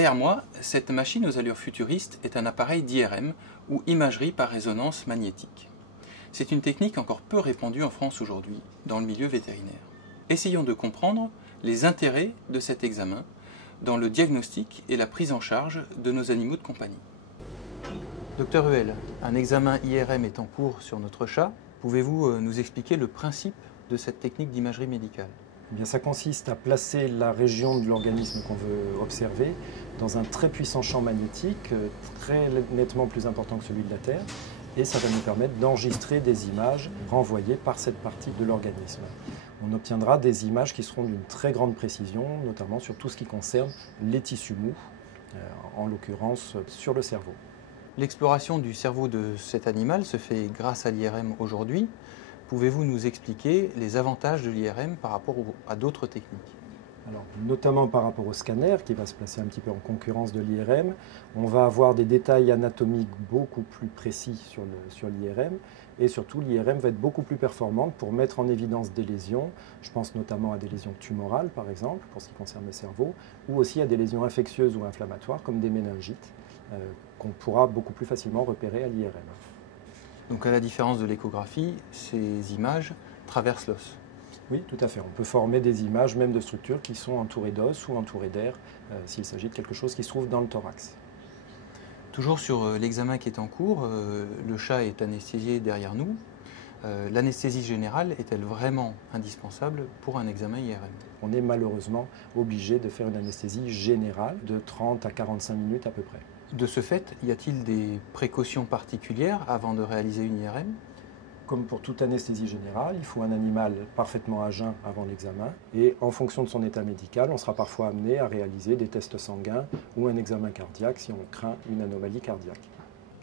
Derrière moi, cette machine aux allures futuristes est un appareil d'IRM ou imagerie par résonance magnétique. C'est une technique encore peu répandue en France aujourd'hui dans le milieu vétérinaire. Essayons de comprendre les intérêts de cet examen dans le diagnostic et la prise en charge de nos animaux de compagnie. Docteur Huel, un examen IRM est en cours sur notre chat. Pouvez-vous nous expliquer le principe de cette technique d'imagerie médicale? Eh bien, ça consiste à placer la région de l'organisme qu'on veut observer dans un très puissant champ magnétique, très nettement plus important que celui de la Terre, et ça va nous permettre d'enregistrer des images renvoyées par cette partie de l'organisme. On obtiendra des images qui seront d'une très grande précision, notamment sur tout ce qui concerne les tissus mous, en l'occurrence sur le cerveau. L'exploration du cerveau de cet animal se fait grâce à l'IRM aujourd'hui. Pouvez-vous nous expliquer les avantages de l'IRM par rapport à d'autres techniques? Alors, notamment par rapport au scanner, qui va se placer un petit peu en concurrence de l'IRM, on va avoir des détails anatomiques beaucoup plus précis sur l'IRM, et surtout l'IRM va être beaucoup plus performante pour mettre en évidence des lésions. Je pense notamment à des lésions tumorales, par exemple, pour ce qui concerne le cerveau, ou aussi à des lésions infectieuses ou inflammatoires, comme des méningites, qu'on pourra beaucoup plus facilement repérer à l'IRM. Donc à la différence de l'échographie, ces images traversent l'os. Oui, tout à fait. On peut former des images même de structures qui sont entourées d'os ou entourées d'air, s'il s'agit de quelque chose qui se trouve dans le thorax. Toujours sur l'examen qui est en cours, le chat est anesthésié derrière nous. L'anesthésie générale est-elle vraiment indispensable pour un examen IRM? On est malheureusement obligé de faire une anesthésie générale de 30 à 45 minutes à peu près. De ce fait, y a-t-il des précautions particulières avant de réaliser une IRM? Comme pour toute anesthésie générale, il faut un animal parfaitement à jeun avant l'examen et en fonction de son état médical, on sera parfois amené à réaliser des tests sanguins ou un examen cardiaque si on craint une anomalie cardiaque.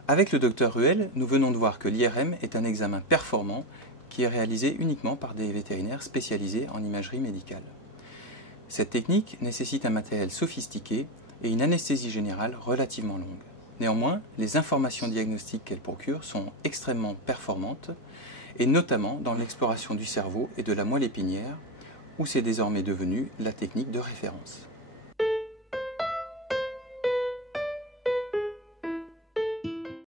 Avec le docteur Huel, nous venons de voir que l'IRM est un examen performant qui est réalisé uniquement par des vétérinaires spécialisés en imagerie médicale. Cette technique nécessite un matériel sophistiqué et une anesthésie générale relativement longue. Néanmoins, les informations diagnostiques qu'elle procure sont extrêmement performantes, et notamment dans l'exploration du cerveau et de la moelle épinière, où c'est désormais devenu la technique de référence.